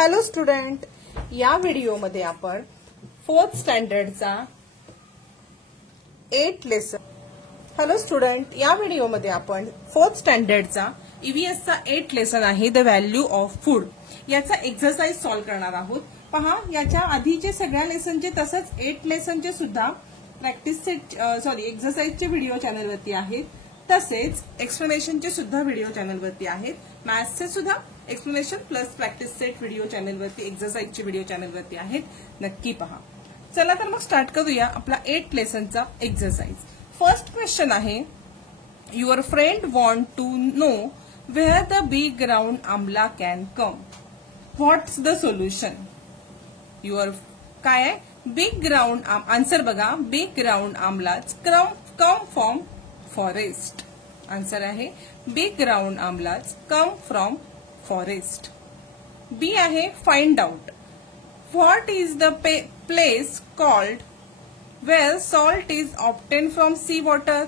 Hello student, या व्हिडिओमध्ये आपण 4th स्टँडर्डचा 8 लेसन. हॅलो स्टुडंट, या व्हिडिओमध्ये आपण 4th स्टँडर्डचा ईव्हीएसचा 8 लेसन आहे द व्हॅल्यू ऑफ फूड याचा एक्सरसाइज सॉल्व्ह करणार आहोत. पहा, याच्या आधीचे सगळ्या लेसनचे तसंच 8 लेसनचे सुद्धा प्रॅक्टिस सेट एक्सरसाइजचे व्हिडिओ चॅनलवरती आहेत. तसेच एक्सप्लेनेशनचे सुद्धा व्हिडिओ चॅनलवरती आहेत. मॅथ्सचे सुद्धा explanation plus practice set video चॅनलवरती, एक्सरसाइजचे व्हिडिओ चॅनलवरती आहेत. नक्की पहा. चला तर मग स्टार्ट करूया आपला 8 लेसनचा एक्सरसाइज. फर्स्ट क्वेश्चन आहे, your friend want to know where the big round amla can come. What's the solution? Your काय आहे? बिग राउंड आन्सर बघा, बिग राउंड आमलाच कम फ्रॉम फॉरेस्ट. आन्सर आहे बिग राउंड आमलाच कम फ्रॉम फॉरेस्ट. बी आहे find out. What is the place called where salt is obtain from sea water?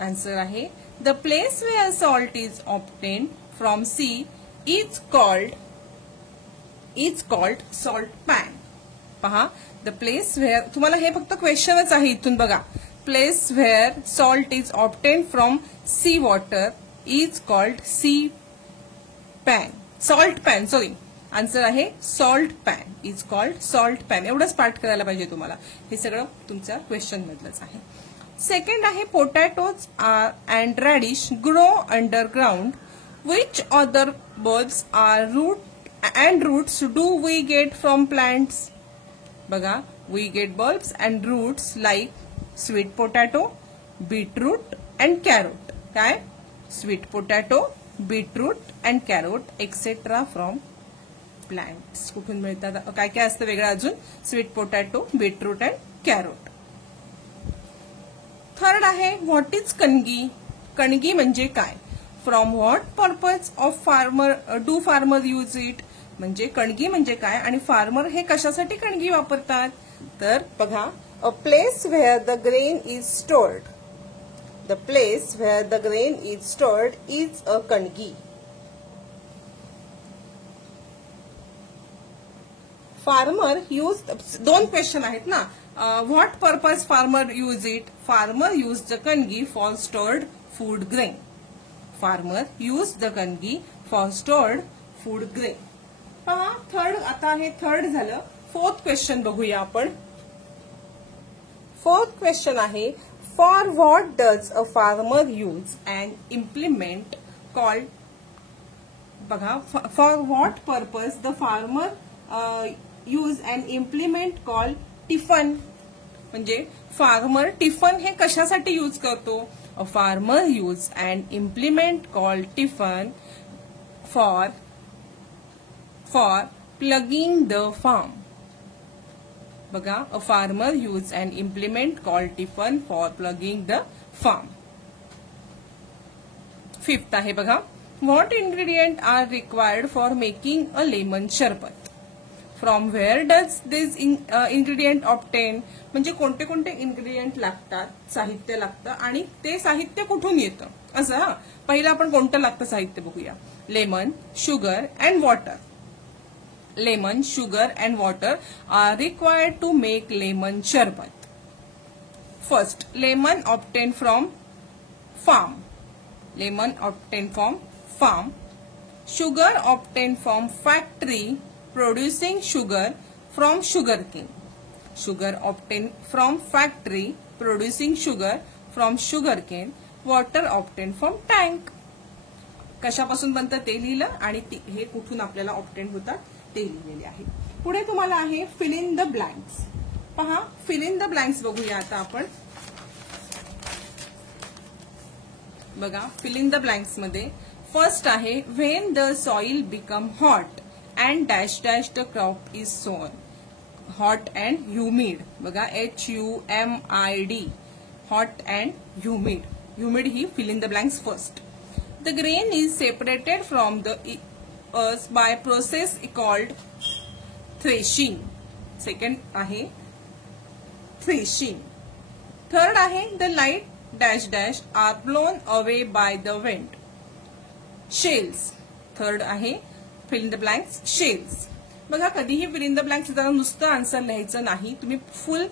Answer आहे the place where salt is obtain from C is called salt pan. पहा, the place where, तुम्हाला हे फक्त क्वेश्चनच आहे इथून बघा. Place where salt is obtain from sea water is called sea pan. Salt pan, sorry, answer आहे salt pan is called salt pan. एवढंच पाठ करायला पाहिजे तुम्हाला. हे सगळं तुमच्या क्वेश्चन मधलंच आहे. सेकंड आहे, potatoes and radish grow underground. Which other birds are roots do we get from plants? बघा, we get bulbs and roots like sweet potato, beetroot and carrot. काय? Sweet potato, beetroot and carrot etcetera from plants. कुठून मिळतात? काय काय असतं वेगळं अजून? Sweet potato, beetroot and carrot. Third आहे, व्हॉट इज कणगी? कणगी म्हणजे काय? From what purpose of farmer do farmer use it? म्हणजे कणगी म्हणजे काय आणि फार्मर हे कशासाठी कणगी वापरतात? तर बघा, a place where the grain is stored. The place where the grain is stored is a कणगी. फार्मर यूज, दोन क्वेश्चन आहेत ना. What purpose farmer use it? Farmer use the कणगी for stored food grain. Farmer use the कणगी for stored food grain. पहा, third आता हे third झालं. फोर्थ क्वेश्चन बघूया आपण. फोर्थ क्वेश्चन आहे, for what does a farmer use and implement called. बघा, for what purpose the farmer use and implement called टिफन. म्हणजे फार्मर टिफन हे कशासाठी यूज करतो? A farmer use and implement called टिफन फॉर प्लगिंग द फार्म. बघा, a farmer use and implement called टिफन for plugging the farm. Fifth आहे बघा, what ingredient are required for making a lemon शरबत? From where does this ingredient obtain? म्हणजे कोणते कोणते ingredient लागतात, साहित्य लागतं आणि ते साहित्य कुठून येतं असं. हा, पहिलं आपण कोणतं लागतं साहित्य बघूया. Lemon, sugar and water. Lemon, sugar and water are required to make lemon sherbet. First, lemon obtained from farm. Lemon obtained from farm. Sugar obtained from factory producing sugar from sugarcane. Sugar obtained from factory producing sugar from sugarcane. Water obtained from tank. कशापासून बनतं ते लिहिलं आणि हे कुठून आपल्याला obtain होतात ते लिहिलेले आहे. पुढे तुम्हाला आहे फिल इन द ब्लँक्स. पहा, फिल इन द ब्लँक्स बघूया आता आपण. बघा, फिल इन द ब्लँक्स मध्ये फर्स्ट आहे, when the soil become hot and dash dash the crop is sown. Hot and humid. बघा, HUMID, hot and humid. Humid ही fill in the blanks first. The grain is separated from the earth by process called threshing. Second आहे threshing. Third आहे, the light dash dash are blown away by the wind. Shells. Third आहे, fill in the blanks shells. बघा कधीही fill in the blanks जरा नुसतं answer लिहायचं नाही, तुम्ही फुल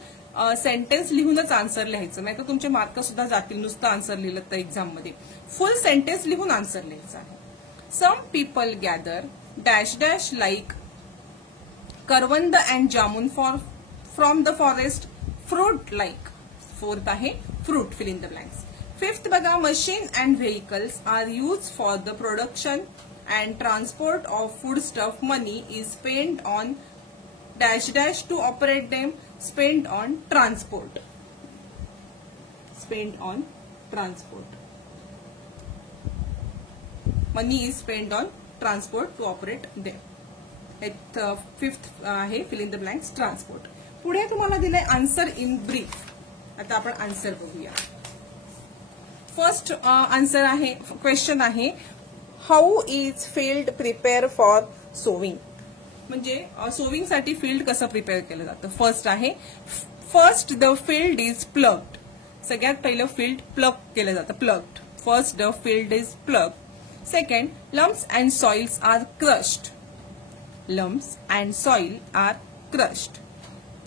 सेंटेन्स लिहूनच आन्सर लिहायचं, नाही तर तुमचे मार्क सुद्धा जातील नुसतं आन्सर लिहिलं तर एक्झाम मध्ये. फुल सेंटेन्स लिहून आन्सर लिहायचं आहे. Some people gather dash dash like karvand and jamun from the forest fruit like. Fourth आहे fruit, fill in the blanks. Fifth बघा machine and vehicles are use for the production and transport of food stuff. Money is spend on dash dash to operate them. Spent on transport. Spent on transport. Money is spent on transport to operate them. फिफ्थ आहे fill in the blanks transport. पुढे तुम्हाला दिलंय answer in brief. आता आपण answer बघूया. First answer आहे, question आहे how is field prepare for sowing. म्हणजे सोविंग साठी फील्ड कसं प्रिपेअर केलं जातं. फर्स्ट आहे first the field is plugged. सगळ्यात पहिलं फील्ड प्लग केलं जातं, plugged. First the field is plug. Second lumps and soils are crushed. Lumps and soil are crushed.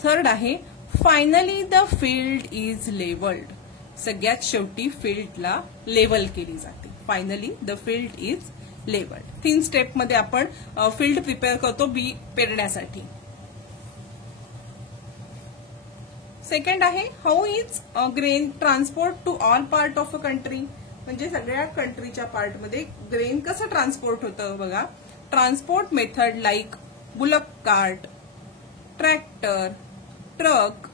Third आहे finally the field is levelled. सगळ्यात शेवटी फील्डला level केली जाते. Finally the field is levelled. 3 step मध्ये आपण फील्ड प्रिपेअर करतो बी पेरण्यासाठी. सेकंड आहे how is grain transport to all part of a country. म्हणजे सगळ्या कंट्रीच्या पार्टमध्ये ग्रेन कसं ट्रान्सपोर्ट होतं बघा. Transport method like bullock cart, tractor, truck,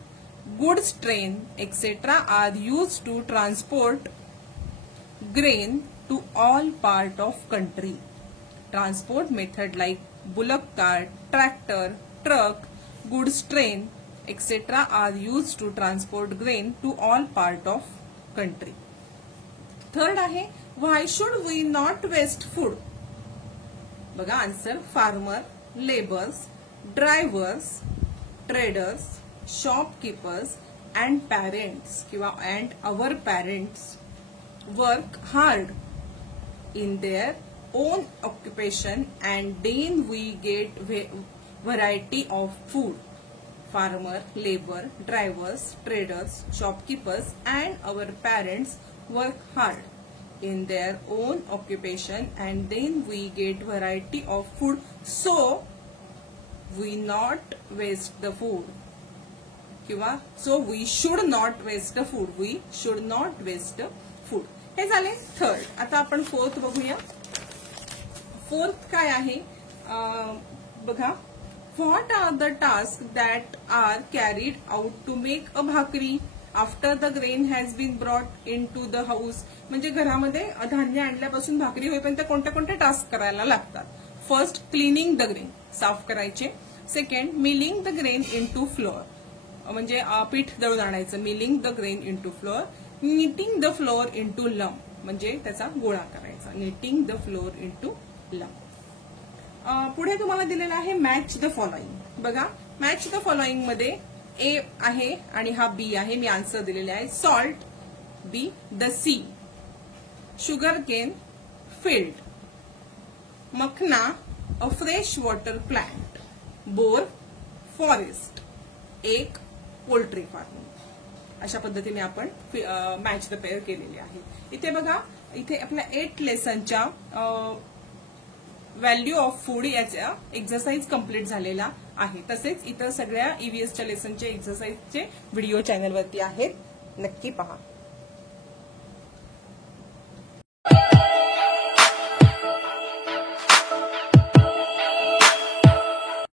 goods train etcetera are use to transport grain to all part of country. Transport method like bullock cart, tractor, truck, goods train, etc. are used to transport grain to all part of country. Third आहे why should we not waste food. बघा answer farmer, laborers, drivers, traders, shopkeepers and parents किंवा and our parents work hard in their own occupation and then we get variety of food. Farmer, labor, drivers, traders, shopkeepers and our parents work hard in their own occupation and then we get variety of food, so we not waste the food. किंवा so we should not waste the food. We should not waste the food. हे झाले third. आता आपण fourth बघूया. Fourth काय आहे बघा. What are the task that are carried out to make a bhakri after the grain has been brought into the house. म्हणजे घरामध्ये धान्य आणल्यापासून भाकरी होईपर्यंत कोणते कोणते टास्क करायला लागतात. फर्स्ट क्लिनिंग द ग्रेन, साफ करायचे. Second milling the grain into flour, म्हणजे पीठ दळून आणायचं. Milling the grain into flour. Kneading the flour into lump, म्हणजे त्याचा गोळा करायचा. Kneading the flour into lump. पुढे तुम्हाला दिलेला आहे मॅच द फॉलोइंग. बघा मॅच द फॉलोइंग मध्ये ए आहे आणि हा बी आहे. मी आन्सर दिलेले आहे. Salt B, the sea, sugar cane field, makhana a fresh water plant, bor forest, एक पोल्ट्री फार्मिंग. अशा पद्धतीने आपण मॅच द पेअर केलेली आहे. इथे बघा इथे आपल्या 8 लेसनच्या व्हॅल्यू ऑफ फूड याचा एक्सरसाइज कंप्लीट झालेला आहे. तसेच इतर सगळ्या ईव्हीएसच्या लेसनचे एक्सरसाइजचे व्हिडिओ चॅनलवरती आहेत, नक्की पहा.